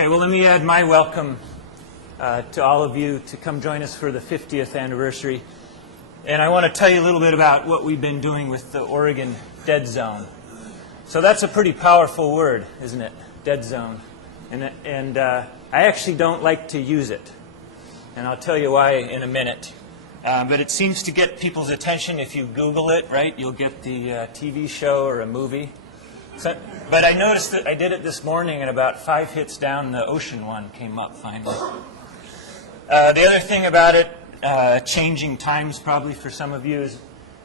Okay, well, let me add my welcome to all of you to come join us for the 50th anniversary. And I want to tell you a little bit about what we've been doing with the Oregon Dead Zone. So that's a pretty powerful word, isn't it? Dead zone. And I actually don't like to use it. And I'll tell you why in a minute. But it seems to get people's attention if you Google it, right? You'll get the TV show or a movie. But I noticed that I did it this morning, and about 5 hits down, the ocean one came up finally. The other thing about it, changing times probably for some of you, is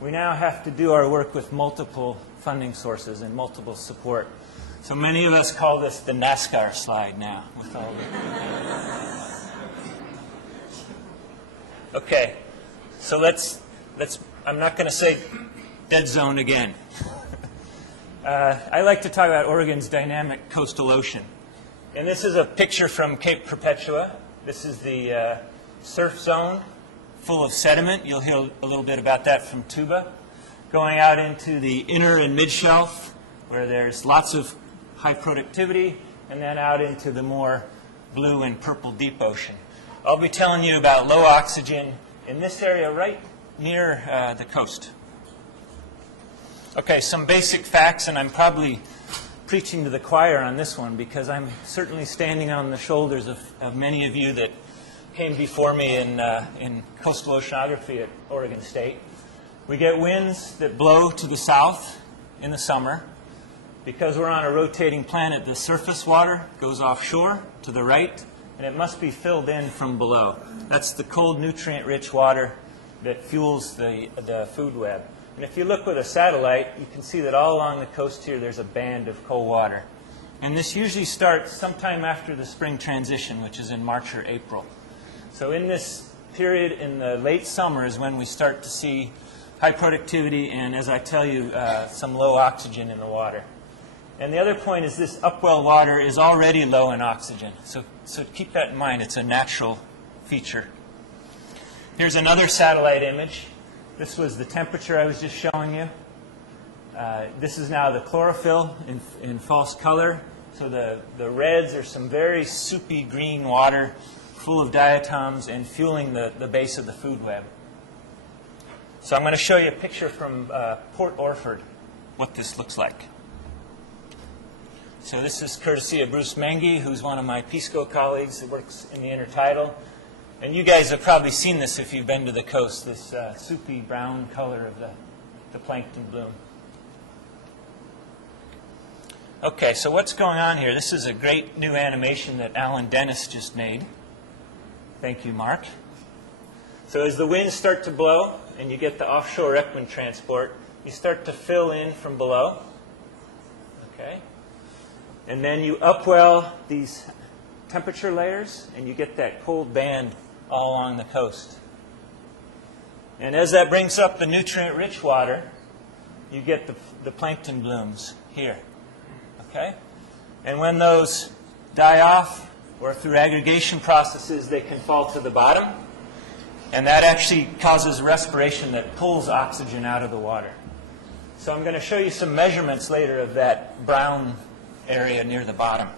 we now have to do our work with multiple funding sources and multiple support. So many of us call this the NASCAR slide now. With all the okay, so let's. I'm not going to say dead zone again. I like to talk about Oregon's dynamic coastal ocean. And this is a picture from Cape Perpetua. This is the surf zone full of sediment. You'll hear a little bit about that from Tuba. Going out into the inner and mid-shelf, where there's lots of high productivity, and then out into the more blue and purple deep ocean. I'll be telling you about low oxygen in this area right near the coast. Okay, some basic facts, and I'm probably preaching to the choir on this one because I'm certainly standing on the shoulders of many of you that came before me in coastal oceanography at Oregon State. We get winds that blow to the south in the summer. Because we're on a rotating planet, the surface water goes offshore to the right, and it must be filled in from below. That's the cold, nutrient-rich water that fuels the food web. And if you look with a satellite, you can see that all along the coast here there's a band of cold water. And this usually starts sometime after the spring transition, which is in March or April. So in this period in the late summer is when we start to see high productivity and, as I tell you, some low oxygen in the water. And the other point is this upwell water is already low in oxygen. So keep that in mind. It's a natural feature. Here's another satellite image. This was the temperature I was just showing you. This is now the chlorophyll in false color. So the reds are some very soupy green water full of diatoms and fueling the base of the food web. So I'm going to show you a picture from Port Orford, what this looks like. So this is courtesy of Bruce Mengi, who's one of my PISCO colleagues that works in the Intertidal. And you guys have probably seen this if you've been to the coast, this soupy brown color of the plankton bloom. Okay, so what's going on here? This is a great new animation that Alan Dennis just made. Thank you, Mark. So as the winds start to blow and you get the offshore equine transport, you start to fill in from below. Okay. And then you upwell these temperature layers, and you get that cold band all along the coast. And as that brings up the nutrient-rich water, you get the plankton blooms here. Okay? And when those die off, or through aggregation processes, they can fall to the bottom. And that actually causes respiration that pulls oxygen out of the water. So I'm going to show you some measurements later of that brown area near the bottom.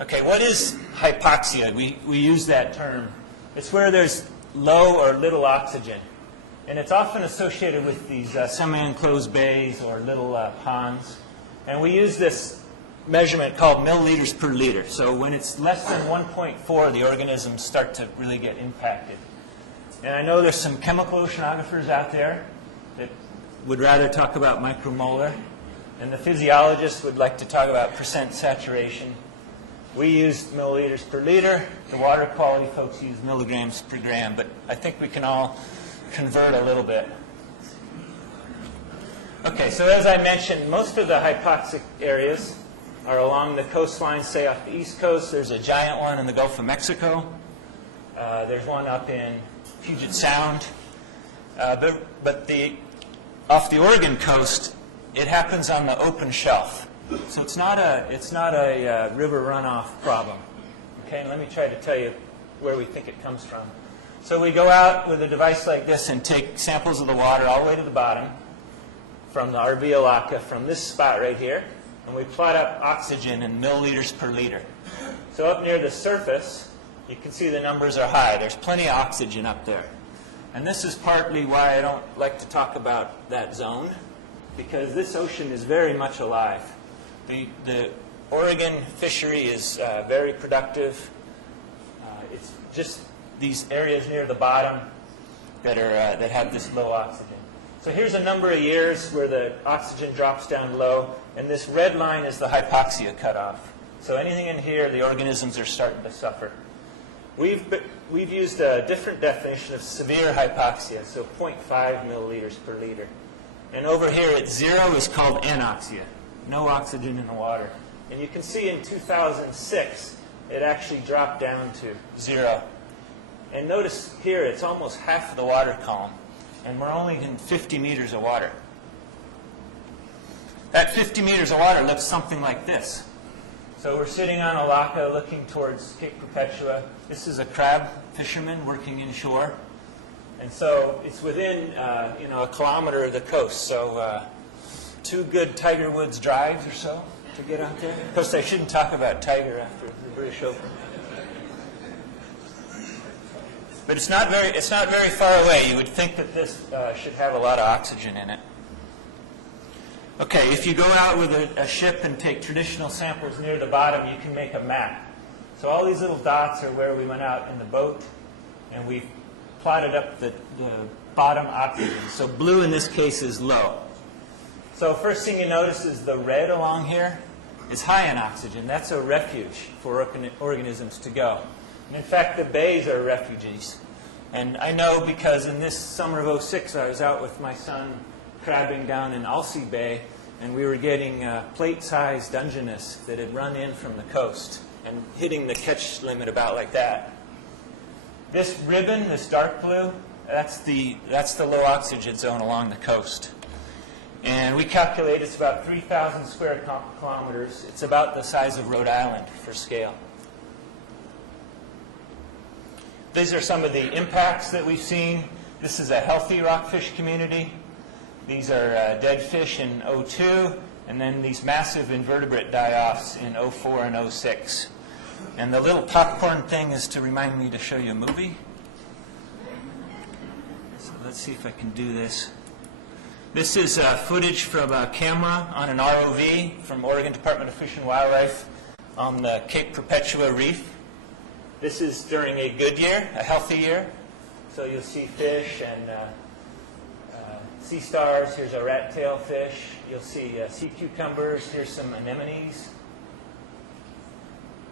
Okay, what is hypoxia? We use that term. It's where there's low or little oxygen. And it's often associated with these semi-enclosed bays or little ponds. And we use this measurement called milliliters per liter. So when it's less than 1.4, the organisms start to really get impacted. And I know there's some chemical oceanographers out there that would rather talk about micromolar. And the physiologists would like to talk about percent saturation. We use milliliters per liter. The water quality folks use milligrams per gram. But I think we can all convert a little bit. Okay, so as I mentioned, most of the hypoxic areas are along the coastline, say off the East Coast. There's a giant one in the Gulf of Mexico. There's one up in Puget Sound. But off the Oregon coast, it happens on the open shelf. So it's not a river runoff problem. Okay, and let me try to tell you where we think it comes from. So we go out with a device like this and take samples of the water all the way to the bottom from the Arvia Laca, from this spot right here. and we plot up oxygen in milliliters per liter. So up near the surface, you can see the numbers are high. There's plenty of oxygen up there. And this is partly why I don't like to talk about that zone, because this ocean is very much alive. The Oregon fishery is very productive. It's just these areas near the bottom that have this low oxygen. So here's a number of years where the oxygen drops down low, and this red line is the hypoxia cutoff. So anything in here, the organisms are starting to suffer. We've used a different definition of severe hypoxia, so 0.5 milliliters per liter. And over here at 0 is called anoxia, no oxygen in the water. And you can see in 2006, it actually dropped down to 0. And notice here, it's almost half of the water column, and we're only in 50 meters of water. That 50 meters of water looks something like this. So we're sitting on a loca looking towards Cape Perpetua. This is a crab fisherman working inshore. And so it's within a kilometer of the coast. So 2 good Tiger Woods drives or so to get out there. Of course, I shouldn't talk about Tiger after the British Open. But it's not very far away. You would think that this should have a lot of oxygen in it. Okay, if you go out with a ship and take traditional samples near the bottom, you can make a map. So all these little dots are where we went out in the boat, and we plotted up the bottom oxygen. So blue in this case is low. So first thing you notice is the red along here is high in oxygen. That's a refuge for organisms to go. And in fact, the bays are refuges. And I know because in this summer of '06, I was out with my son crabbing down in Alsea Bay, and we were getting plate-sized Dungeness that had run in from the coast and hitting the catch limit about like that. This ribbon, this dark blue, that's the low oxygen zone along the coast. And we calculate it's about 3,000 square kilometers. It's about the size of Rhode Island for scale. These are some of the impacts that we've seen. This is a healthy rockfish community. These are dead fish in '02, and then these massive invertebrate die-offs in '04 and '06. And the little popcorn thing is to remind me to show you a movie. So let's see if I can do this. This is footage from a camera on an ROV from Oregon Department of Fish and Wildlife on the Cape Perpetua Reef. This is during a good year, a healthy year. So you'll see fish and sea stars. Here's a rat-tail fish. You'll see sea cucumbers. Here's some anemones.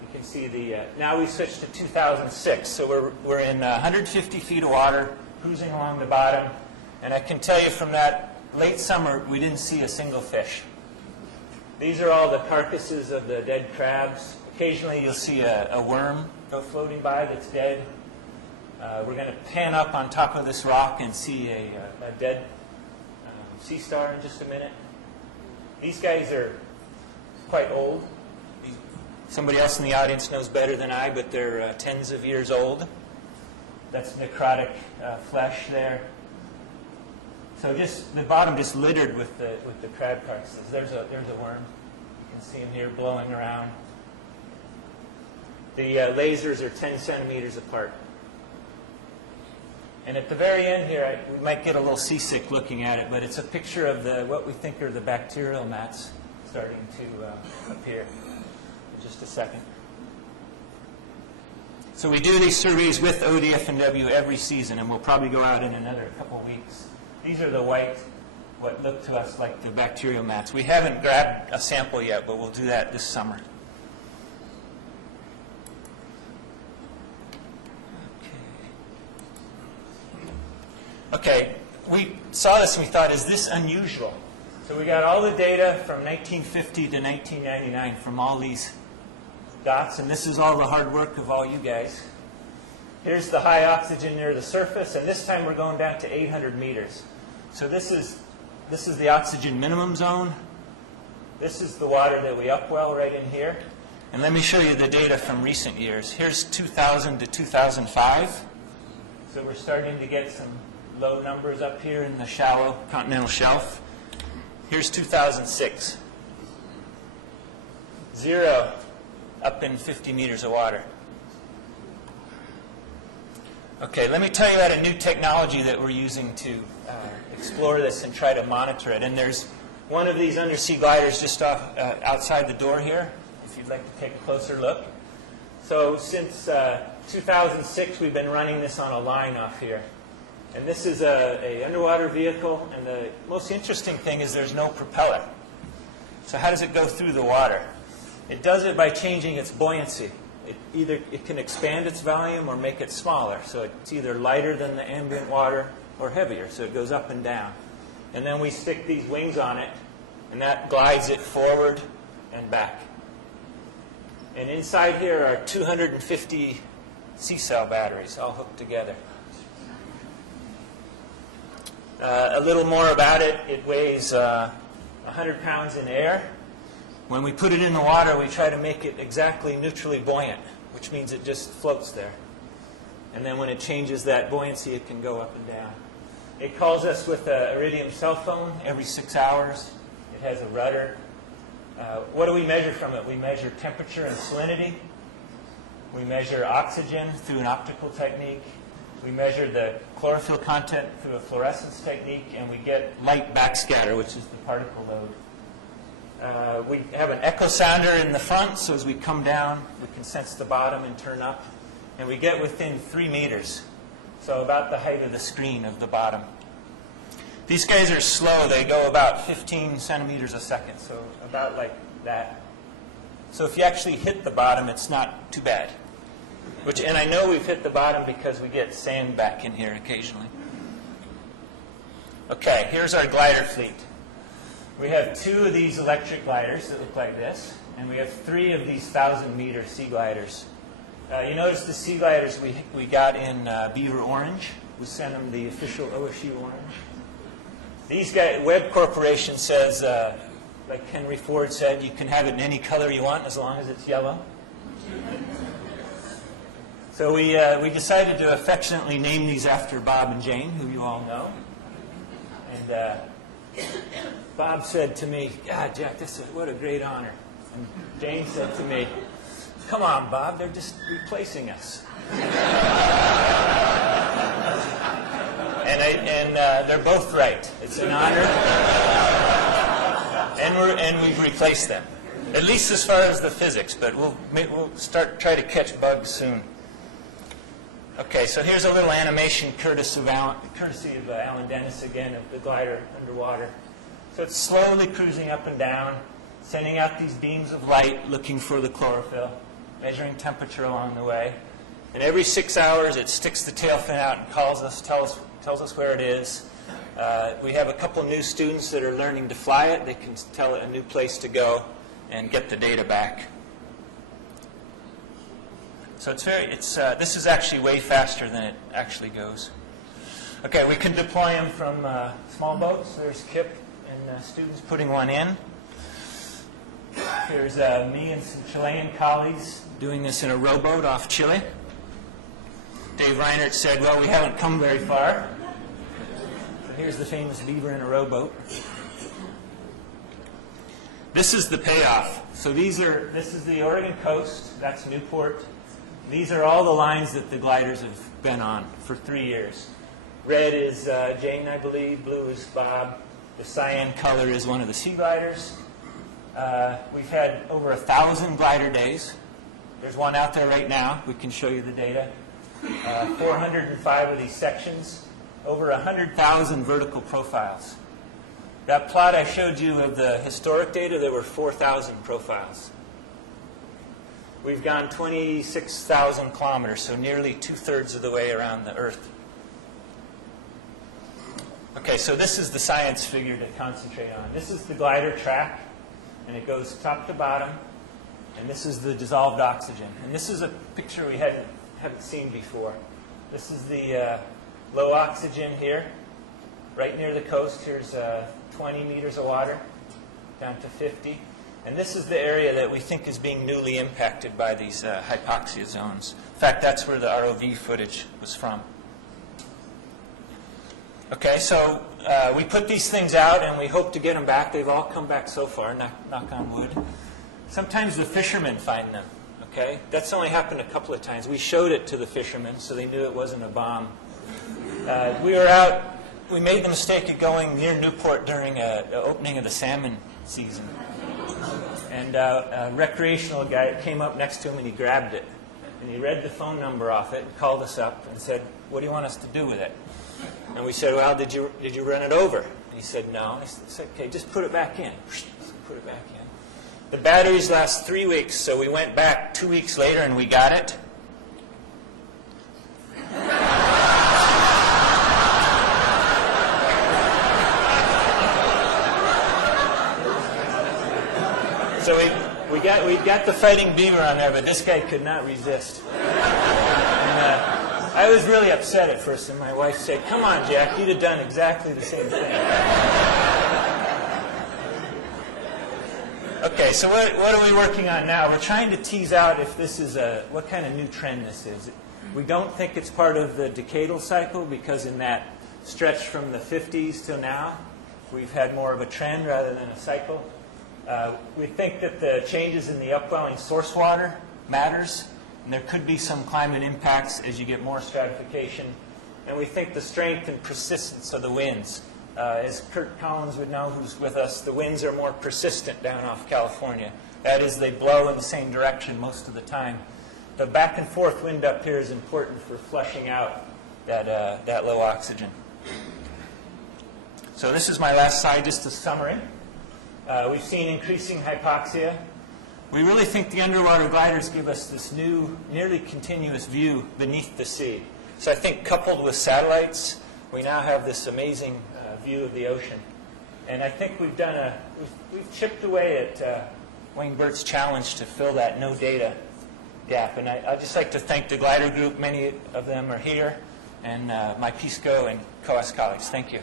You can see the. Now we switched to 2006, so we're in 150 feet of water, cruising along the bottom, and I can tell you from that late summer we didn't see a single fish. These are all the carcasses of the dead crabs. Occasionally you'll see a worm go floating by that's dead. We're going to pan up on top of this rock and see a dead sea star in just a minute. These guys are quite old. Somebody else in the audience knows better than I, but they're tens of years old. That's necrotic flesh there. So just the bottom just littered with the crab carcasses. There's a worm. You can see him here blowing around. The lasers are 10 centimeters apart. And at the very end here, we might get a little seasick looking at it, but it's a picture of what we think are the bacterial mats starting to appear in just a second. So we do these surveys with ODF&W every season, and we'll probably go out in another couple of weeks. These are the white, what look to us like the bacterial mats. We haven't grabbed a sample yet, but we'll do that this summer. Okay, we saw this and we thought, is this unusual? So we got all the data from 1950 to 1999 from all these dots, and this is all the hard work of all you guys. Here's the high oxygen near the surface, and this time we're going down to 800 meters. So this is the oxygen minimum zone. This is the water that we upwell right in here. And let me show you the data from recent years. Here's 2000 to 2005. So we're starting to get some low numbers up here in the shallow continental shelf. Here's 2006. 0 up in 50 meters of water. Okay, let me tell you about a new technology that we're using to explore this and try to monitor it. And there's one of these undersea gliders just outside the door here, if you'd like to take a closer look. So since 2006, we've been running this on a line off here. And this is an underwater vehicle, and the most interesting thing is there's no propeller. So how does it go through the water? It does it by changing its buoyancy. It can expand its volume or make it smaller. So it's either lighter than the ambient water or heavier, so it goes up and down. And then we stick these wings on it, and that glides it forward and back. And inside here are 250 C-cell batteries all hooked together. A little more about it. It weighs 100 pounds in air. When we put it in the water, we try to make it exactly neutrally buoyant, which means it just floats there. And then when it changes that buoyancy, it can go up and down. It calls us with an Iridium cell phone every 6 hours. It has a rudder. What do we measure from it? We measure temperature and salinity. We measure oxygen through an optical technique. We measure the chlorophyll content through a fluorescence technique, and we get light backscatter, which is the particle load. We have an echo sounder in the front, so as we come down, we can sense the bottom and turn up. And we get within 3 meters, so about the height of the screen of the bottom. These guys are slow. They go about 15 centimeters a second, so about like that. So if you actually hit the bottom, it's not too bad. And I know we've hit the bottom because we get sand back in here occasionally. Okay, here's our glider fleet. We have 2 of these electric gliders that look like this, and we have 3 of these 1,000-meter sea gliders. You notice the sea gliders we got in Beaver Orange. We sent them the official OSU orange. These guys, Webb Corporation says, like Henry Ford said, you can have it in any color you want as long as it's yellow. So we decided to affectionately name these after Bob and Jane, who you all know. And Bob said to me, "God, Jack, what a great honor." And Jane said to me, "Come on, Bob, they're just replacing us." And they're both right. It's an honor. And we've replaced them, at least as far as the physics. But we'll try to catch bugs soon. Okay, so here's a little animation courtesy of Alan Dennis again of the glider underwater. So it's slowly cruising up and down, sending out these beams of light, looking for the chlorophyll, measuring temperature along the way. And every 6 hours, it sticks the tail fin out and calls us, tells us where it is. We have a couple new students that are learning to fly it. They can tell it a new place to go and get the data back. So this is actually way faster than it actually goes. Okay, we can deploy them from small boats. There's Kip and students putting one in. Here's me and some Chilean colleagues doing this in a rowboat off Chile. Dave Reinert said, "Well, we haven't come very far." So here's the famous beaver in a rowboat. This is the payoff. So this is the Oregon coast. That's Newport. These are all the lines that the gliders have been on for 3 years. Red is Jane, I believe. Blue is Bob. The cyan color is one of the sea gliders. We've had over 1,000 glider days. There's one out there right now. We can show you the data. 405 of these sections. Over 100,000 vertical profiles. That plot I showed you of the historic data, there were 4,000 profiles. We've gone 26,000 kilometers, so nearly 2/3 of the way around the Earth. Okay, so this is the science figure to concentrate on. This is the glider track, and it goes top to bottom. And this is the dissolved oxygen. And this is a picture we haven't seen before. This is the low oxygen here, right near the coast. Here's 20 meters of water, down to 50. And this is the area that we think is being newly impacted by these hypoxia zones. In fact, that's where the ROV footage was from. Okay, so we put these things out, and we hope to get them back. They've all come back so far, knock on wood. Sometimes the fishermen find them, okay? That's only happened a couple of times. We showed it to the fishermen, so they knew it wasn't a bomb. We were out, we made the mistake of going near Newport during the opening of the salmon season. And a recreational guy came up next to him and he grabbed it. And he read the phone number off it and called us up and said, "What do you want us to do with it?" And we said, "Well, did you run it over?" And he said, "No." I said, "Okay, just put it back in." Put it back in. The batteries last 3 weeks, so we went back 2 weeks later and we got it. So we got the fighting beaver on there, but this guy could not resist. And, I was really upset at first, and my wife said, "Come on, Jack, you'd have done exactly the same thing." Okay, so what are we working on now? We're trying to tease out if this is what kind of new trend this is. We don't think it's part of the decadal cycle because in that stretch from the 50s till now, we've had more of a trend rather than a cycle. We think that the changes in the upwelling source water matters, and there could be some climate impacts as you get more stratification. And we think the strength and persistence of the winds. As Kurt Collins would know, who's with us, the winds are more persistent down off California. That is, they blow in the same direction most of the time. The back and forth wind up here is important for flushing out that low oxygen. So this is my last slide, just a summary. We've seen increasing hypoxia. We really think the underwater gliders give us this new, nearly continuous view beneath the sea. So I think coupled with satellites, we now have this amazing view of the ocean. And I think we've chipped away at Wayne Burt's challenge to fill that no data gap. And I'd just like to thank the glider group. Many of them are here, and my PSCO and CEOAS colleagues. Thank you.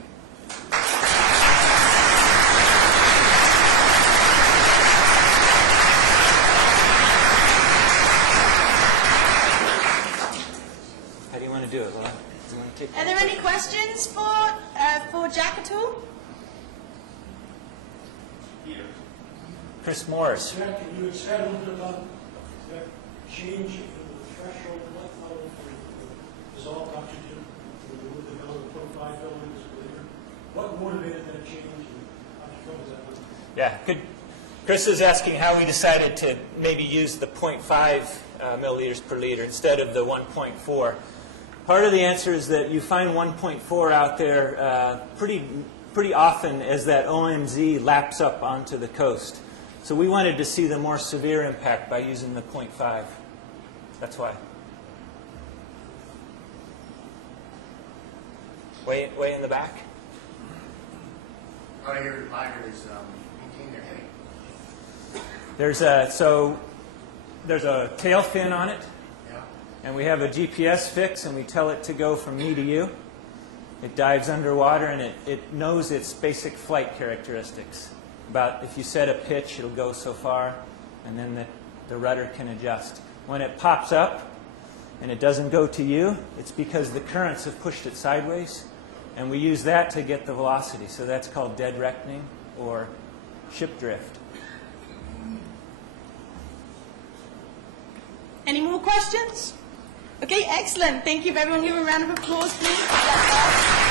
How do you want to do it, Laura? Do you want to take Are there any questions for Jack at all? Chris Morris. Jack, can you expand a little bit about that change in the threshold level for dissolved oxygen with the building 0.5 milliliters per liter? What motivated that change and how did you come to that number? Yeah, good. Chris is asking how we decided to maybe use the 0.5 milliliters per liter instead of the 1.4. Part of the answer is that you find 1.4 out there pretty often as that OMZ laps up onto the coast. So we wanted to see the more severe impact by using the 0.5. That's why. Way in the back. How do your gliders maintain their heading? There's a tail fin on it, Yeah. and we have a GPS fix, and we tell it to go from me to you. It dives underwater, and it knows its basic flight characteristics. About if you set a pitch, it'll go so far, and then the rudder can adjust. When it pops up and it doesn't go to you, it's because the currents have pushed it sideways, and we use that to get the velocity. So that's called dead reckoning or ship drift. Any more questions? Okay, excellent. Thank you, everyone. Give a round of applause, please.